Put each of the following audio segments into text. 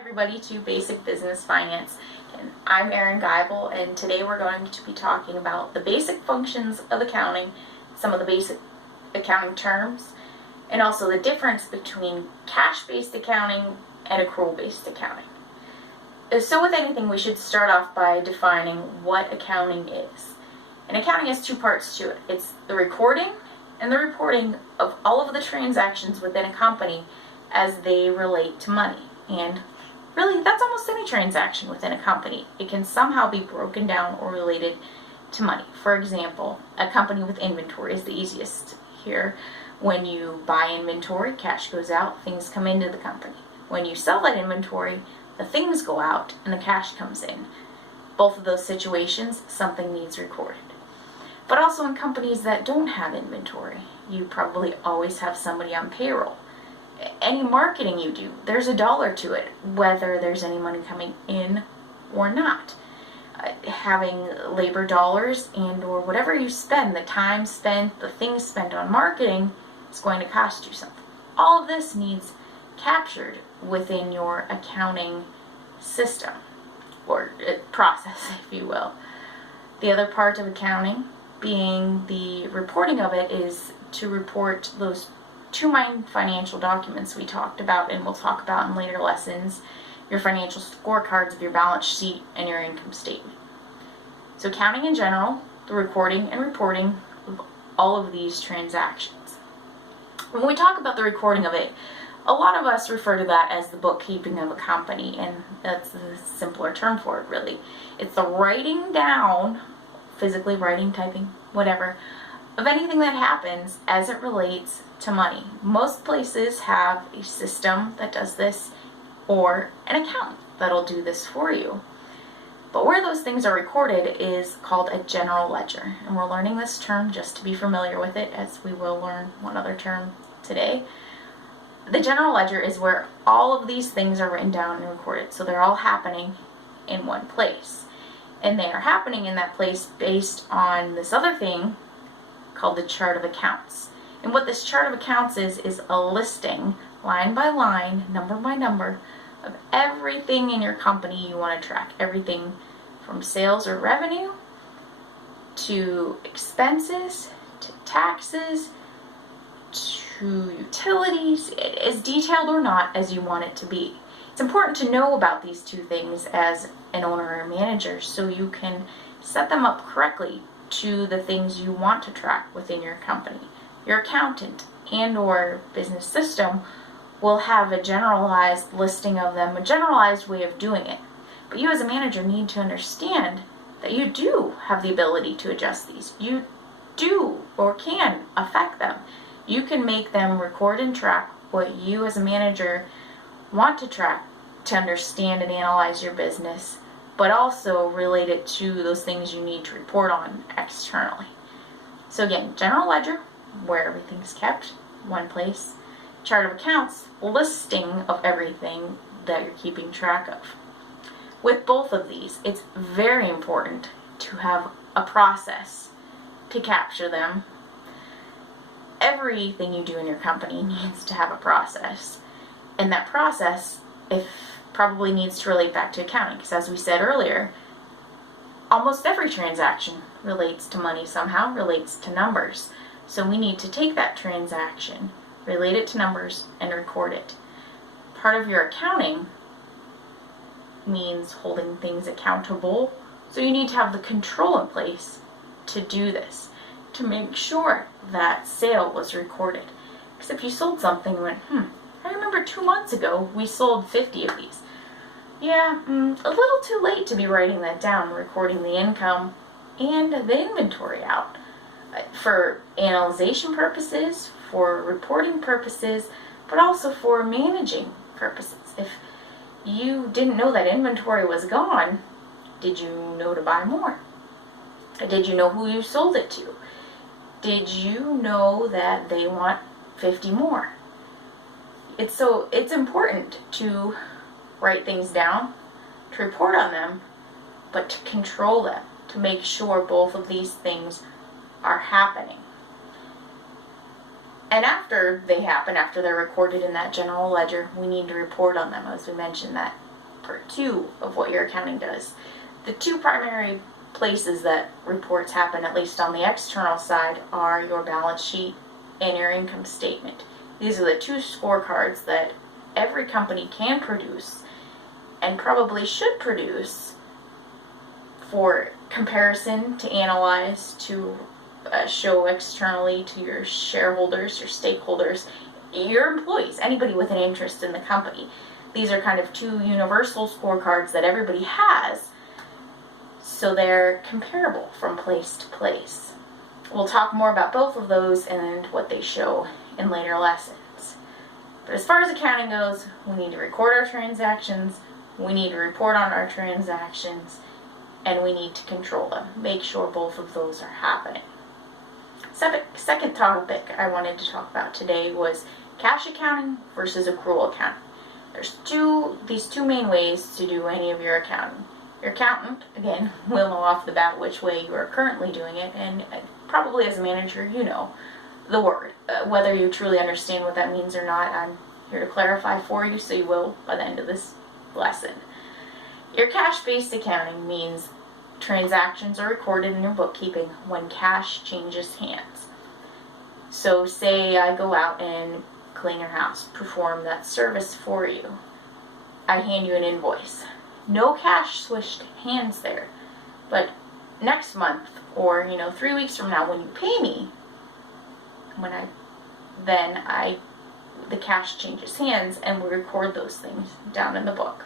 Everybody to Basic Business Finance, and I'm Erin Geibel, and today we're going to be talking about the basic functions of accounting, some of the basic accounting terms, and also the difference between cash-based accounting and accrual-based accounting. So with anything, we should start off by defining what accounting is. And accounting has two parts to it. It's the recording and the reporting of all of the transactions within a company as they relate to money. And really, that's almost any transaction within a company. It can somehow be broken down or related to money. For example, a company with inventory is the easiest here. When you buy inventory, cash goes out, things come into the company. When you sell that inventory, the things go out and the cash comes in. Both of those situations, something needs recorded. But also in companies that don't have inventory, you probably always have somebody on payroll. Any marketing you do, there's a dollar to it, whether there's any money coming in or not. Having labor dollars and or whatever you spend, the time spent, the things spent on marketing is going to cost you something. All of this needs captured within your accounting system or process, if you will. The other part of accounting, being the reporting of it, is to report those two main financial documents we talked about and we'll talk about in later lessons: your financial scorecards of your balance sheet and your income statement. So accounting in general, the recording and reporting of all of these transactions. When we talk about the recording of it, a lot of us refer to that as the bookkeeping of a company, and that's the simpler term for it, really. It's the writing down, physically writing, typing, whatever, of anything that happens as it relates to money. Most places have a system that does this or an accountant that'll do this for you. But where those things are recorded is called a general ledger. And we're learning this term just to be familiar with it, as we will learn one other term today. The general ledger is where all of these things are written down and recorded. So they're all happening in one place. And they are happening in that place based on this other thing called the chart of accounts. And what this chart of accounts is a listing, line by line, number by number, of everything in your company you want to track. Everything from sales or revenue to expenses to taxes to utilities, as detailed or not as you want it to be. It's important to know about these two things as an owner or manager so you can set them up correctly to the things you want to track within your company. Your accountant and or business system will have a generalized listing of them, a generalized way of doing it. But you as a manager need to understand that you do have the ability to adjust these. You do or can affect them. You can make them record and track what you as a manager want to track to understand and analyze your business, but also relate it to those things you need to report on externally. So again, general ledger, where everything's kept, one place. Chart of accounts, listing of everything that you're keeping track of. With both of these, it's very important to have a process to capture them. Everything you do in your company needs to have a process. And that process, probably needs to relate back to accounting, because as we said earlier, almost every transaction relates to money somehow, relates to numbers. So we need to take that transaction, relate it to numbers, and record it. Part of your accounting means holding things accountable, so you need to have the control in place to do this, to make sure that sale was recorded. Because if you sold something and went, I remember 2 months ago we sold 50 of these. Yeah, a little too late to be writing that down, recording the income and the inventory out. For analyzation purposes, for reporting purposes, but also for managing purposes. If you didn't know that inventory was gone, did you know to buy more? Did you know who you sold it to? Did you know that they want 50 more? It's important to write things down, to report on them, but to control them, to make sure both of these things are happening. And after they happen, after they're recorded in that general ledger, we need to report on them, as we mentioned, that part 2 of what your accounting does. The two primary places that reports happen, at least on the external side, are your balance sheet and your income statement. These are the two scorecards that every company can produce and probably should produce for comparison, to analyze, to show externally to your shareholders, your stakeholders, your employees, anybody with an interest in the company. These are kind of two universal scorecards that everybody has, so they're comparable from place to place. We'll talk more about both of those and what they show in later lessons. But as far as accounting goes, we need to record our transactions, we need to report on our transactions, and we need to control them. Make sure both of those are happening. Second topic I wanted to talk about today was cash accounting versus accrual accounting. There's these two main ways to do any of your accounting. Your accountant, again, will know off the bat which way you are currently doing it, and probably as a manager you know the word. Whether you truly understand what that means or not, I'm here to clarify for you, so you will by the end of this lesson. Your cash-based accounting means transactions are recorded in your bookkeeping when cash changes hands. So say I go out and clean your house, perform that service for you. I hand you an invoice. No cash switched hands there. But next month, or 3 weeks from now, when you pay me, the cash changes hands and we record those things down in the book.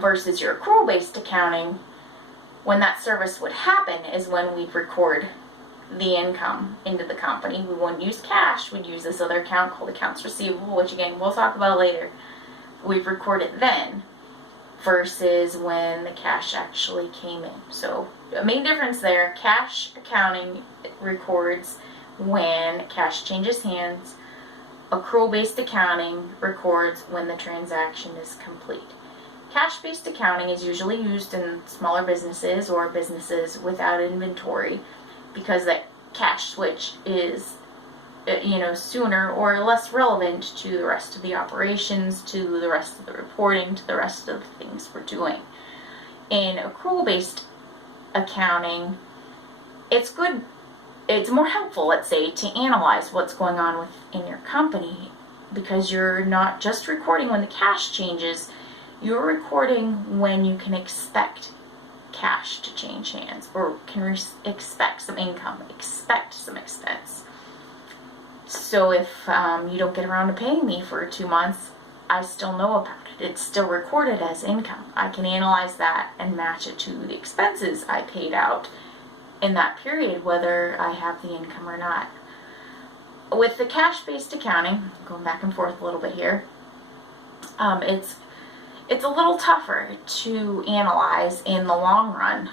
Versus your accrual-based accounting, when that service would happen is when we'd record the income into the company. We wouldn't use cash, we'd use this other account called accounts receivable, which again we'll talk about later. We'd record it then versus when the cash actually came in. So a main difference there, cash accounting records when cash changes hands. Accrual-based accounting records when the transaction is complete. Cash-based accounting is usually used in smaller businesses or businesses without inventory because that cash switch is sooner or less relevant to the rest of the operations, to the rest of the reporting, to the rest of the things we're doing. In accrual-based accounting, it's more helpful, let's say, to analyze what's going on within your company, because you're not just recording when the cash changes, you're recording when you can expect cash to change hands, or can expect some income, expect some expense. So if you don't get around to paying me for 2 months, I still know about it. It's still recorded as income. I can analyze that and match it to the expenses I paid out in that period, whether I have the income or not. With the cash-based accounting, going back and forth a little bit here, it's a little tougher to analyze in the long run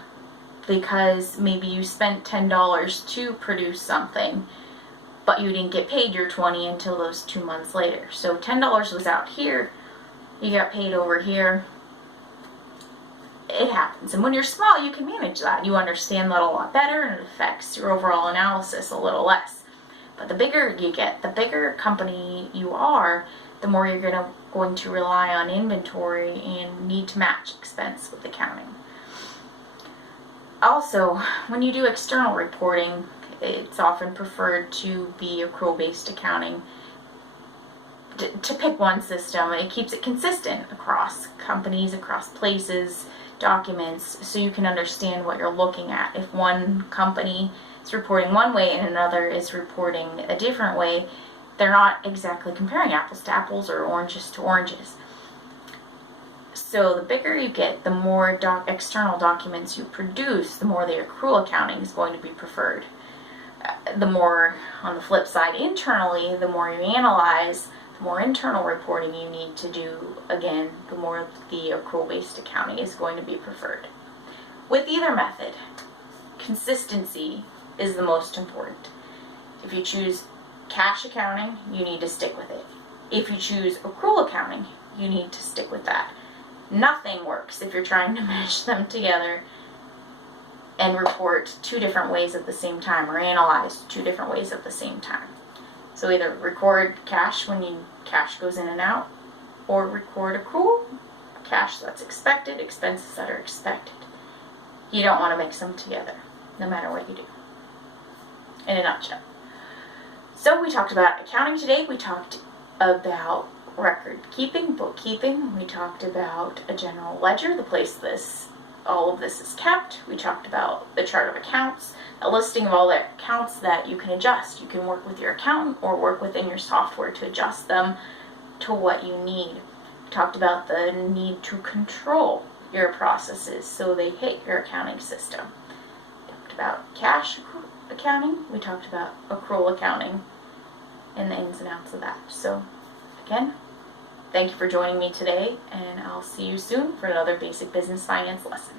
because maybe you spent $10 to produce something, but you didn't get paid your $20 until those 2 months later. So $10 was out here, you got paid over here. It happens. And when you're small, you can manage that. You understand that a lot better, and it affects your overall analysis a little less. But the bigger you get, the bigger company you are, the more you're going to rely on inventory and need to match expense with accounting. Also, when you do external reporting, it's often preferred to be accrual-based accounting. To pick one system, it keeps it consistent across companies, across places, documents, so you can understand what you're looking at. If one company is reporting one way and another is reporting a different way, they're not exactly comparing apples to apples or oranges to oranges. So the bigger you get, the more external documents you produce, the more the accrual accounting is going to be preferred. The more, on the flip side, internally, the more you analyze, the more internal reporting you need to do, again, the more the accrual-based accounting is going to be preferred. With either method, consistency is the most important. If you choose cash accounting, you need to stick with it. If you choose accrual accounting, you need to stick with that. Nothing works if you're trying to mash them together and report 2 different ways at the same time, or analyze 2 different ways at the same time. So either record cash when cash goes in and out, or record accrual cash that's expected, expenses that are expected. You don't want to mix them together, no matter what you do, in a nutshell. So we talked about accounting today. We talked about record keeping, bookkeeping. We talked about a general ledger, the place all of this is kept. We talked about the chart of accounts, a listing of all the accounts that you can adjust. You can work with your accountant or work within your software to adjust them to what you need. We talked about the need to control your processes so they hit your accounting system. We talked about cash accounting. We talked about accrual accounting and the ins and outs of that. So again, thank you for joining me today, and I'll see you soon for another basic business finance lesson.